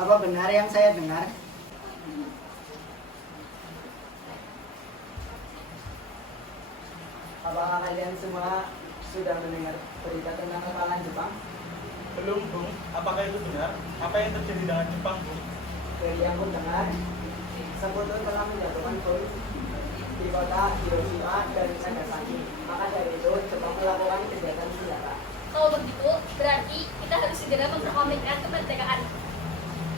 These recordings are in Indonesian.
Apa benar yang saya dengar? Apakah kalian semua sudah mendengar berita tentang kekalahan Jepang? Belum, Bung. Apakah itu benar? Apa yang terjadi dengan Jepang, Bung? Dari yang ku dengar, Sekutu telah menjatuhkan bom di kota Hiroshima dan Nagasaki. Maka dari itu, Jepang melakukan gencatan senjata. Kalau begitu, berarti kita harus segera memproklamirkan kemerdekaan.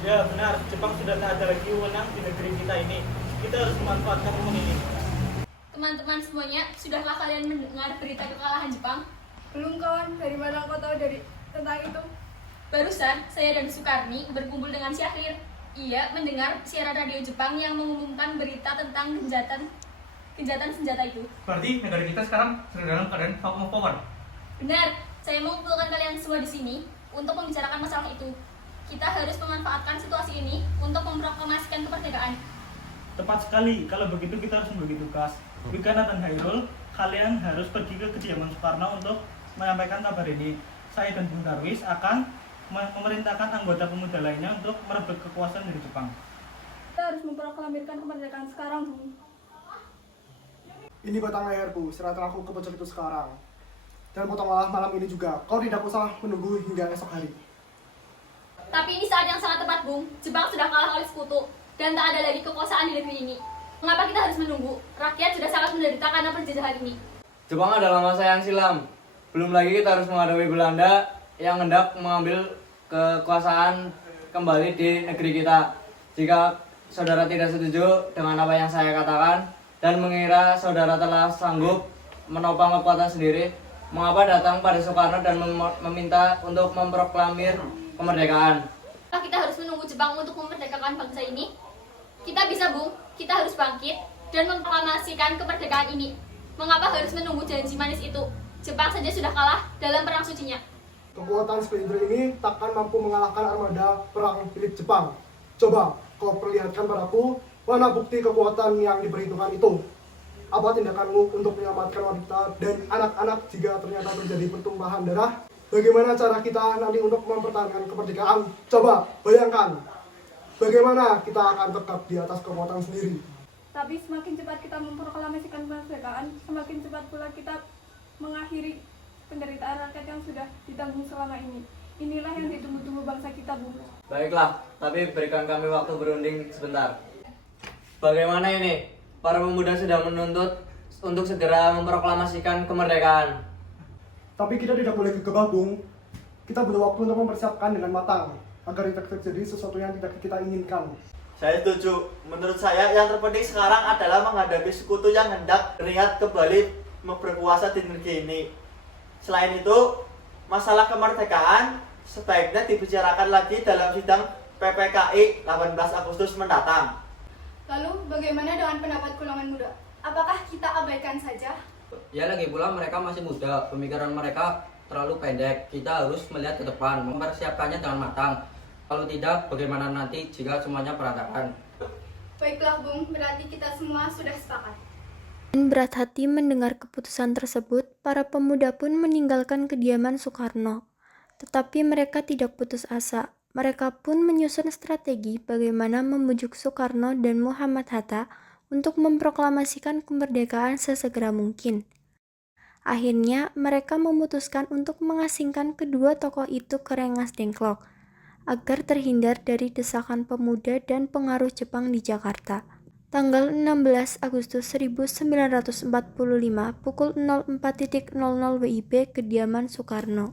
Ya, benar. Jepang sudah tak ada lagi wewenang di negeri kita ini. Kita harus memanfaatkan momen ini. Teman-teman semuanya, sudahkah kalian mendengar berita kekalahan Jepang? Belum kawan, dari mana kau tahu tentang itu? Barusan, saya dan Sukarni berkumpul dengan Syahrir. Ia mendengar siaran radio Jepang yang mengumumkan berita tentang kejahatan senjata itu. Berarti negara kita sekarang sedang dalam keadaan power. Benar, saya mengumpulkan kalian semua di sini untuk membicarakan masalah itu. Kita harus memanfaatkan situasi ini untuk memproklamasikan kemerdekaan. Tepat sekali. Kalau begitu kita harus membagi tugas. Wikana dan Hairul, kalian harus pergi ke kediaman Soekarno untuk menyampaikan kabar ini. Saya dan Bung Darwis akan memerintahkan anggota pemuda lainnya untuk merebut kekuasaan dari Jepang. Kita harus memproklamirkan kemerdekaan sekarang, Bung. Ini batang leherku, serahkan aku ke pojok itu sekarang. Dan potonglah malam ini juga. Kau tidak usah menunggu hingga esok hari. Tapi ini saat yang sangat tepat, Bung. Jepang sudah kalah oleh sekutu dan tak ada lagi kekuasaan di negeri ini. Mengapa kita harus menunggu? Rakyat sudah sangat menderita karena penjajahan ini. Jepang adalah masa yang silam. Belum lagi kita harus menghadapi Belanda yang hendak mengambil kekuasaan kembali di negeri kita. Jika saudara tidak setuju dengan apa yang saya katakan dan mengira saudara telah sanggup menopang kekuatan sendiri, mengapa datang pada Soekarno dan meminta untuk memproklamir kemerdekaan? Apakah kita harus menunggu Jepang untuk memerdekakan bangsa ini? Kita bisa, Bung. Kita harus bangkit dan memproklamasikan kemerdekaan ini. Mengapa harus menunggu janji manis itu? Jepang saja sudah kalah dalam perang sucinya. Kekuatan Spindle ini takkan mampu mengalahkan armada perang milik Jepang. Coba kau perlihatkan padaku mana bukti kekuatan yang diperhitungkan itu. Apa tindakanmu untuk menyelamatkan wanita dan anak-anak jika ternyata terjadi pertumpahan darah? Bagaimana cara kita nanti untuk mempertahankan kemerdekaan? Coba bayangkan. Bagaimana kita akan tegak di atas kekuatan sendiri? Tapi semakin cepat kita memproklamasikan kemerdekaan, semakin cepat pula kita mengakhiri penderitaan rakyat yang sudah ditanggung selama ini. Inilah yang ditunggu-tunggu bangsa kita, Bung. Baiklah, tapi berikan kami waktu berunding sebentar. Bagaimana ini? Para pemuda sudah menuntut untuk segera memproklamasikan kemerdekaan. Tapi kita tidak boleh gegabah, Bung. Kita butuh waktu untuk mempersiapkan dengan matang agar tidak terjadi sesuatu yang tidak kita inginkan. Saya setuju. Menurut saya yang terpenting sekarang adalah menghadapi sekutu yang hendak berniat kembali berkuasa di negeri ini. Selain itu, masalah kemerdekaan sebaiknya dibicarakan lagi dalam sidang PPKI 18 Agustus mendatang. Lalu bagaimana dengan pendapat golongan muda? Apakah kita abaikan saja? Ya lagi pula mereka masih muda, pemikiran mereka terlalu pendek. Kita harus melihat ke depan, mempersiapkannya dengan matang. Kalau tidak, bagaimana nanti jika semuanya berantakan? Baiklah, Bung. Berarti kita semua sudah sepakat. Dan berat hati mendengar keputusan tersebut, para pemuda pun meninggalkan kediaman Soekarno. Tetapi mereka tidak putus asa. Mereka pun menyusun strategi bagaimana membujuk Soekarno dan Muhammad Hatta untuk memproklamasikan kemerdekaan sesegera mungkin. Akhirnya, mereka memutuskan untuk mengasingkan kedua tokoh itu ke Rengas Dengklok, agar terhindar dari desakan pemuda dan pengaruh Jepang di Jakarta. Tanggal 16 Agustus 1945 pukul 04.00 WIB kediaman Soekarno.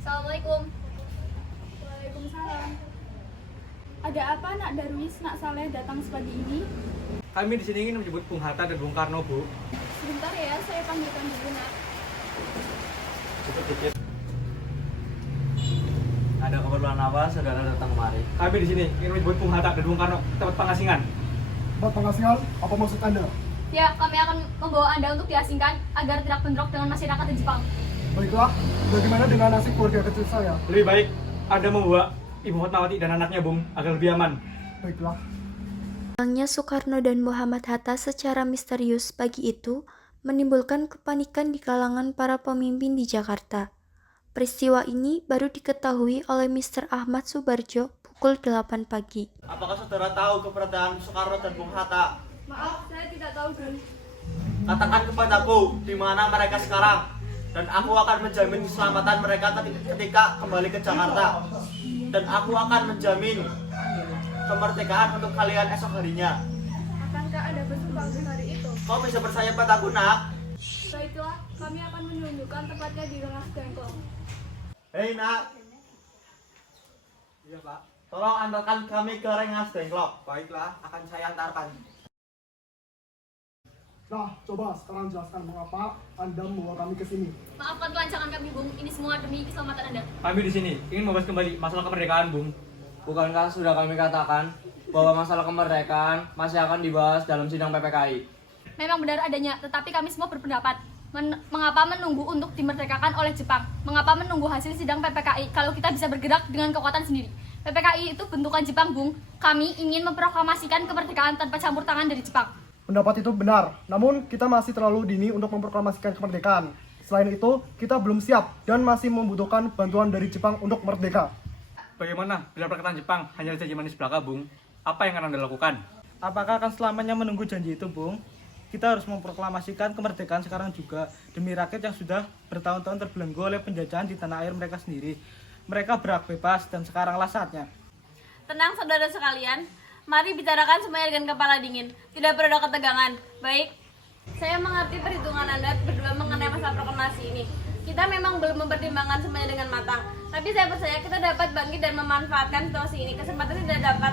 Assalamualaikum. Waalaikumsalam. Ada apa nak Darwis, nak Saleh datang sepagi ini? Kami di sini ingin menyebut Bung Hatta dan Bung Karno, Bu. Sebentar ya, saya panggilkan dulu nak. Dikit-dikit. Ada keperluan apa saudara datang kemari? Kami di sini ingin menyebut Bung Hatta dan Bung Karno tempat pengasingan. Tempat pengasingan, apa maksud Anda? Ya, kami akan membawa Anda untuk diasingkan agar tidak bentrok dengan masyarakat di Jepang. Baiklah, bagaimana dengan nasib keluarga kecil saya? Lebih baik Anda membawa Ibu Fatmawati dan anaknya, Bung, agar lebih aman. Baiklah. Hilangnya Soekarno dan Muhammad Hatta secara misterius pagi itu menimbulkan kepanikan di kalangan para pemimpin di Jakarta. Peristiwa ini baru diketahui oleh Mr. Ahmad Subarjo pukul 8 pagi. Apakah saudara tahu keberadaan Soekarno dan Bung Hatta? Maaf, saya tidak tahu, Bun. Katakan kepadaku di mana mereka sekarang, dan aku akan menjamin keselamatan mereka ketika kembali ke Jakarta. Dan aku akan menjamin kemerdekaan untuk kalian esok harinya. Akankah ada bersumpah di hari itu? Kau bisa percaya padaku, nak? Baiklah, kami akan menunjukkan tepatnya di Rengas Dengklok. Hei, nak. Iya, Pak. Tolong antarkan kami ke Rengas Dengklok. Baiklah, akan saya antarkan. Nah, coba sekarang jelaskan mengapa Anda membawa kami ke sini. Maafkan kelancangan kami, Bung. Ini semua demi keselamatan Anda. Kami di sini ingin membahas kembali masalah kemerdekaan, Bung. Bukankah sudah kami katakan bahwa masalah kemerdekaan masih akan dibahas dalam sidang PPKI? Memang benar adanya, tetapi kami semua berpendapat mengapa menunggu untuk dimerdekakan oleh Jepang? Mengapa menunggu hasil sidang PPKI kalau kita bisa bergerak dengan kekuatan sendiri? PPKI itu bentukan Jepang, Bung. Kami ingin memproklamasikan kemerdekaan tanpa campur tangan dari Jepang. Pendapat itu benar, namun kita masih terlalu dini untuk memproklamasikan kemerdekaan. Selain itu, kita belum siap dan masih membutuhkan bantuan dari Jepang untuk merdeka. Bagaimana bila perkataan Jepang hanya janji manis belaka, Bung? Apa yang akan Anda lakukan? Apakah akan selamanya menunggu janji itu, Bung? Kita harus memproklamasikan kemerdekaan sekarang juga demi rakyat yang sudah bertahun-tahun terbelenggu oleh penjajahan di tanah air mereka sendiri. Mereka berhak bebas dan sekaranglah saatnya. Tenang saudara sekalian, mari bicarakan semuanya dengan kepala dingin. Tidak perlu ada ketegangan. Baik, saya mengerti perhitungan Anda berdua mengenai masalah proklamasi ini. Kita memang belum mempertimbangkan semuanya dengan matang. Tapi saya percaya kita dapat bangkit dan memanfaatkan situasi ini. Kesempatan tidak dapat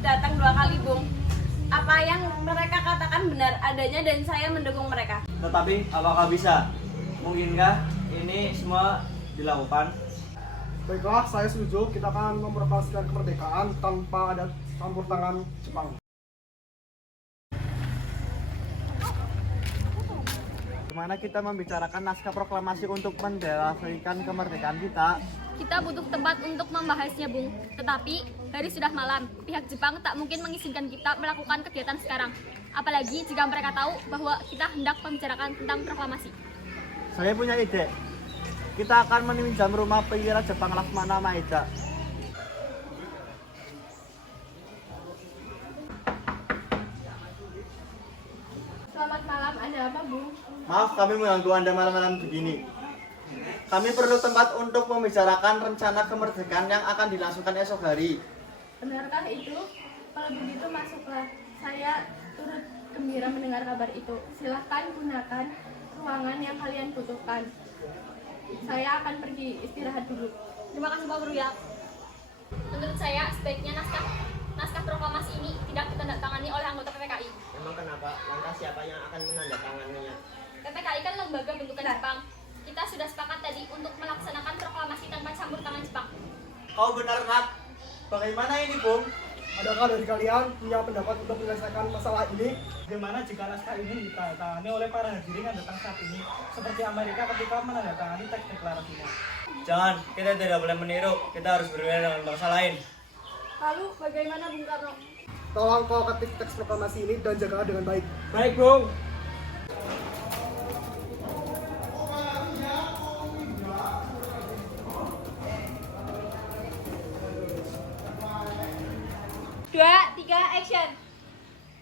datang dua kali, Bung. Apa yang mereka katakan benar adanya dan saya mendukung mereka. Tetapi apakah bisa? Mungkinkah ini semua dilakukan? Baiklah, saya setuju kita akan memproklamasikan kemerdekaan tanpa ada campur tangan Jepang. Bagaimana kita membicarakan naskah proklamasi untuk mendeklarasikan kemerdekaan kita? Kita butuh tempat untuk membahasnya, Bung. Tetapi, hari sudah malam. Pihak Jepang tak mungkin mengizinkan kita melakukan kegiatan sekarang. Apalagi jika mereka tahu bahwa kita hendak membicarakan tentang proklamasi. Saya punya ide. Kita akan meminjam rumah perwira Jepang Laksmana Maeda. Selamat malam, ada apa, Bung? Maaf kami mengganggu Anda malam-malam begini. Kami perlu tempat untuk membicarakan rencana kemerdekaan yang akan dilangsungkan esok hari. Benarkah itu? Kalau begitu masuklah. Saya turut gembira mendengar kabar itu. Silahkan gunakan ruangan yang kalian butuhkan. Saya akan pergi istirahat dulu. Terima kasih, Pak Guru ya. Menurut saya, sebaiknya naskah proklamasi ini tidak ditandatangani oleh anggota PPKI. Emang kenapa? Lantas siapa yang akan menandatanganinya? PPKI kan lembaga bentukan Jepang. Kita sudah sepakat tadi untuk melaksanakan proklamasi tanpa campur tangan Jepang. Kau benar, Nat. Bagaimana ini, Bung? Adakah dari kalian punya pendapat untuk menyelesaikan masalah ini? Bagaimana jika naskah ini ditandatangani oleh para hadirin yang datang saat ini, seperti Amerika ketika menandatangani teks deklarasinya? Jangan, kita tidak boleh meniru. Kita harus berbeda dengan bangsa lain. Lalu bagaimana, Bung Karno? Tolong kau ketik teks proklamasi ini dan jagalah dengan baik. Baik, Bung. Dua, tiga, action.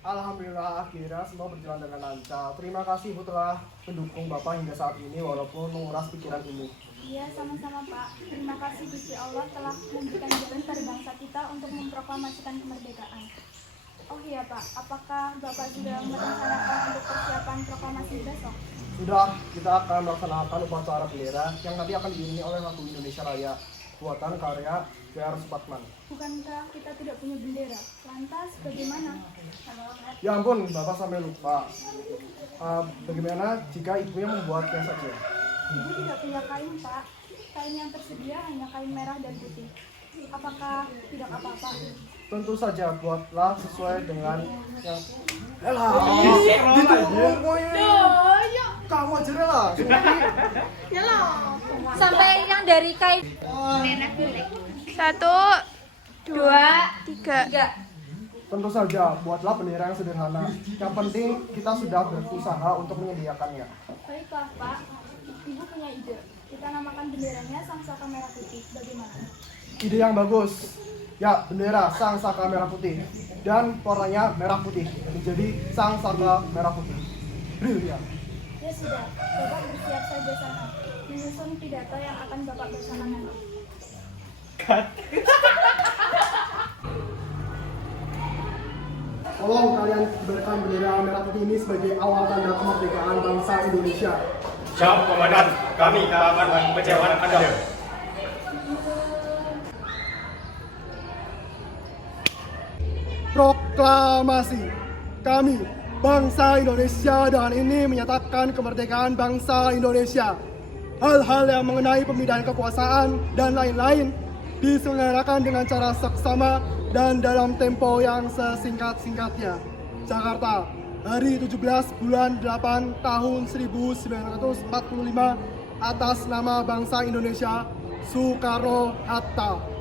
Alhamdulillah akhirnya semua berjalan dengan lancar. Terima kasih Ibu telah mendukung Bapak hingga saat ini walaupun menguras pikiran Ibu. Iya, sama-sama, Pak. Terima kasih Gusti Allah telah memberikan jalan pada bangsa kita untuk memproklamasikan kemerdekaan. Oh iya, Pak. Apakah Bapak sudah merencanakan untuk persiapan proklamasi besok? Sudah, kita akan melaksanakan upacara bendera yang nanti akan diiringi oleh lagu Indonesia Raya buatan karya W.R. Supratman. Bukankah kita tidak punya bendera? Lantas bagaimana? Ya ampun, Bapak sampai lupa. Bagaimana jika ibunya membuatnya saja? Ibu tidak punya kain, Pak. Kain yang tersedia hanya kain merah dan putih. Apakah tidak apa-apa? Tentu saja, buatlah sesuai dengan yang... Kamu aja lah. Sampai yang dari kain. 1, 2, 3. Tentu saja, buatlah bendera yang sederhana. Yang penting kita sudah berusaha untuk menyediakannya. Baiklah, Pak. Ibu punya ide. Kita namakan benderanya Sang Saka Merah Putih. Bagaimana? Ide yang bagus. Ya, bendera Sang Saka Merah Putih dan warnanya merah putih menjadi Sang Saka Merah Putih. Brilian. Ya sudah, Bapak bersiap saja sana. Menyusun pidato yang akan Bapak bacakan nanti. Tolong kalian kibarkan bendera merah putih ini sebagai awal tanda kemerdekaan bangsa Indonesia. Siap, Komandan. Kami akan menjawab Anda. Proklamasi. Kami, bangsa Indonesia, dan ini menyatakan kemerdekaan bangsa Indonesia. Hal-hal yang mengenai pemindahan kekuasaan dan lain-lain diselenggarakan dengan cara seksama dan dalam tempo yang sesingkat-singkatnya. Jakarta, hari 17 bulan 8 tahun 1945 atas nama bangsa Indonesia, Soekarno-Hatta.